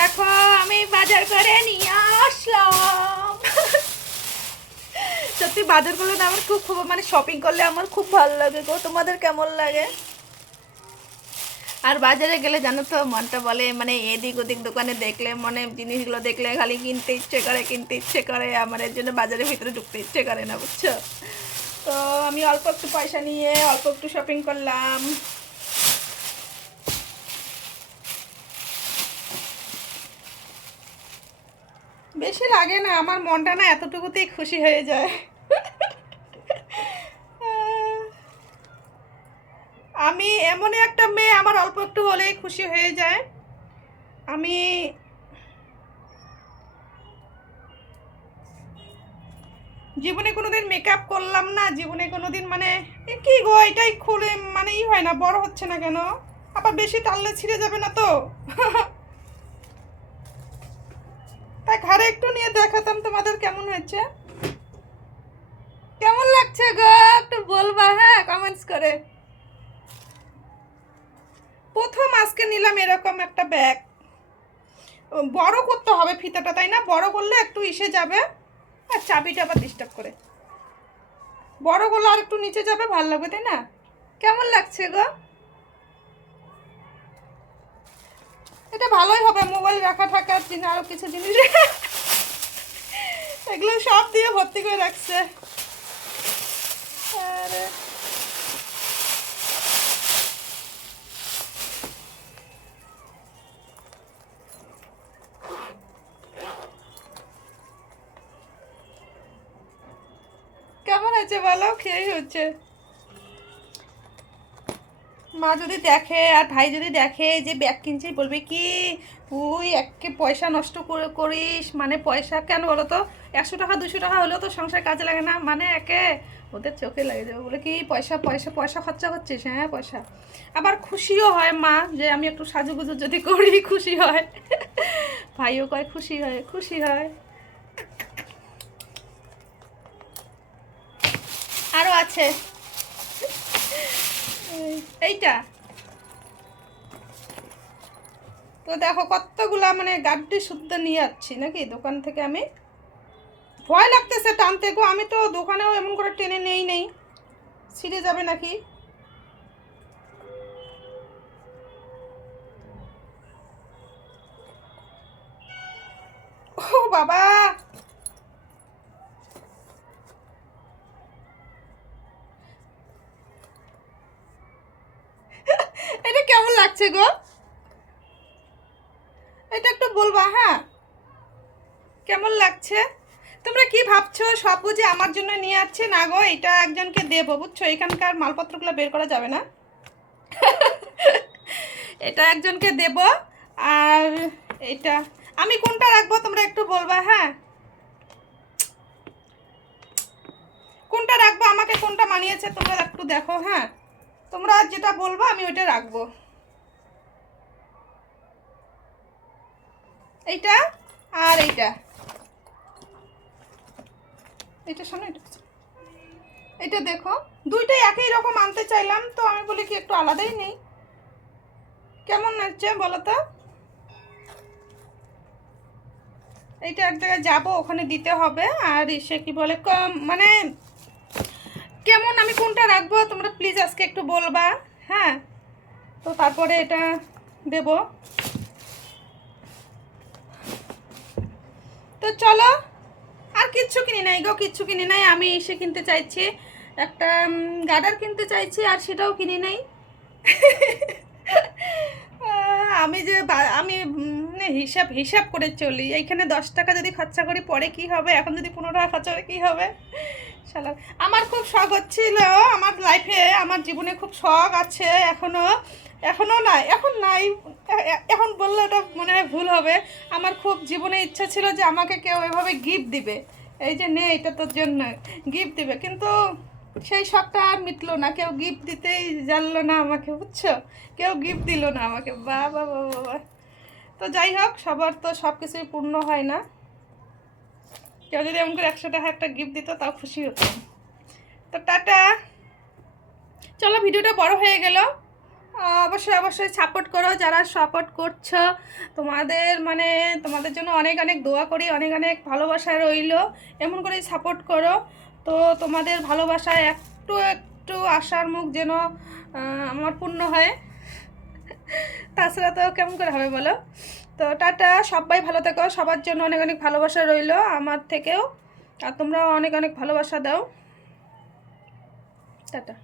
দেখো, আমি বাজার করে নিয়ে আসলাম। সত্যি বাজার করলে না আমার খুব খুব মানে শপিং করলে আমার খুব ভালো লাগে গো। তোমাদের কেমন লাগে? আর বাজারে গেলে জানো তো, মনটা বলে মানে এদিক ওদিক দোকানে দেখলে মানে জিনিসগুলো দেখলে খালি কিনতে ইচ্ছে করে, কিনতে ইচ্ছে করে। আমার এর জন্য বাজারের ভিতরে ঢুকতে ইচ্ছে করে না, বুঝছ? তো আমি অল্প একটু পয়সা নিয়ে অল্প একটু শপিং করলাম। বেশি লাগে না, আমার মনটা না এতটুকুতেই খুশি হয়ে যায়। আমি এমনই একটা মেয়ে, আমার অল্প একটু হলেই খুশি হয়ে যায়। আমি জীবনে কোনোদিন মেকআপ করলাম না, জীবনে কোনোদিন মানে কি গো, এটাই খুলে মানে ই হয় না, বড় হচ্ছে না কেন? আবার বেশি টানলে ছিঁড়ে যাবে না তো? তাই ঘরে একটু নিয়ে দেখাতাম তোমাদের কেমন হয়েছে। কেমন লাগছে গো? একটু বলবা হ্যাঁ কমেন্টস করে। প্রথম আজকে নিলাম এরকম একটা ব্যাগ বড় করতে হবে ফিতাটা, তাই না? বড় করলে একটু ইসে যাবে, আর চাবিটা আবার ডিস্টার্ব করে। বড় করলে আর একটু নিচে যাবে, ভালো লাগবে, তাই না? কেমন লাগছে গো? এটা ভালোই হবে, মোবাইল রাখা থাকার জিনিস আরও কিছু জিনিস। এগুলো সব দিয়ে ভর্তি করে রাখছে। আরে। কেমন আছে বলো? খেয়েই হচ্ছে। মা যদি দেখে আর ভাই যদি দেখে যে ব্যাগ কিনছিস, বলবে কি তুই একে পয়সা নষ্ট করে, করিস? মানে পয়সা কেন বলো তো? একশো টাকা, দুশো টাকা হলেও তো সংসার কাজে লাগে না। মানে একে ওদের চোখে লাগে যাবে। বলে কি পয়সা পয়সা পয়সা খরচা করছিস হ্যাঁ পয়সা। আবার খুশিও হয় মা, যে আমি একটু সাজুগুজু যদি করি, খুশি হয়। ভাইও কয়, খুশি হয় খুশি হয়। আরও আছে। এইটা? তো দেখো কতগুলা মানে গাড্ডি শুদ্ধ নিয়ে যাচ্ছি নাকি? দোকান থেকে আমি। ভয় লাগতেছে টানতে গো, আমি তো দোকানেও এমন করে টেনে নেই নেই। ছিঁড়ে যাবে নাকি? ও বাবা এটা কেমন লাগছে গো? এটা একটু বলবা হ্যাঁ? কেমন লাগছে? তোমরা কি ভাবছ? সব বুঝে আমার জন্য নিয়ে আসছে? না গো, এটা একজনকে দেবো, বুঝছ? এখানকার মালপত্রগুলো বের করা যাবে না। এটা একজনকে দেব, আর এটা, আমি কোনটা রাখব তোমরা একটু বলবা হ্যাঁ? কোনটা রাখব? আমাকে কোনটা মানিয়েছে তোমরা একটু দেখো হ্যাঁ? তোমরা যেটা বলব, আমি ওইটা রাখব। এইটা আর এইটা। এটা শোনো এটা এটা দেখো, দুইটাই একই রকম আনতে চাইলাম, তো আমি বলি কি একটু আলাদাই নেই। কেমন হচ্ছে বলো তো? এইটা এক জায়গায় যাব, ওখানে দিতে হবে, আর সে কি বলে মানে কেমন আমি কোনটা রাখব, তোমরা প্লিজ আজকে একটু বলবা হ্যাঁ? তো তারপরে এটা দেব। তো চলো, আর কিচ্ছু কিনি নাই গো, কিচ্ছু কিনি নাই। আমি এসে কিনতে চাইছি একটা গার্ডার কিনতে চাইছি, আর সেটাও কিনি নাই। আমি যে আমি হিসাব হিসাব করে চলি। এইখানে দশ টাকা যদি খরচা করি, পরে কি হবে? এখন যদি পনেরো টাকা খরচা করে, কী হবে? শালা, আমার খুব শখ হচ্ছিল, আমার লাইফে আমার জীবনে খুব শখ আছে এখনও। এখনও নাই এখন নাই। এখন বললে ওটা মনে হয় ভুল হবে। আমার খুব জীবনে ইচ্ছা ছিল যে আমাকে কেউ এভাবে গিফট দিবে। এই যে নে, এটা তোর জন্য গিফট দিবে। কিন্তু সেই শখটা আর মিটলো না। কেউ গিফট দিতেই জানলো না আমাকে, বুঝছ? কেউ গিফট দিল না আমাকে। বা বা বা। তো যাই হোক, সবার তো সব কিছুই পূর্ণ হয় না। কেউ যদি এমন করে একশো টাকা একটা গিফট দিত, তাও খুশি হতাম। তো টাটা। চলো, ভিডিওটা বড় হয়ে গেল। অবশ্যই অবশ্যই সাপোর্ট করো, যারা সাপোর্ট করছ। তোমাদের মানে তোমাদের জন্য অনেক অনেক দোয়া করি, অনেক অনেক ভালোবাসা রইল। এমন করেই সাপোর্ট করো। তো তোমাদের ভালোবাসায় একটু একটু আশার মুখ যেন আমার পূর্ণ হয়। তাছাড়া তো কেমন করে হবে বলো? তো টাটা, সবাই ভালো থেকো। সবার জন্য অনেক অনেক ভালোবাসা রইল আমার থেকেও। আর তোমরাও অনেক অনেক ভালোবাসা দাও। টাটা।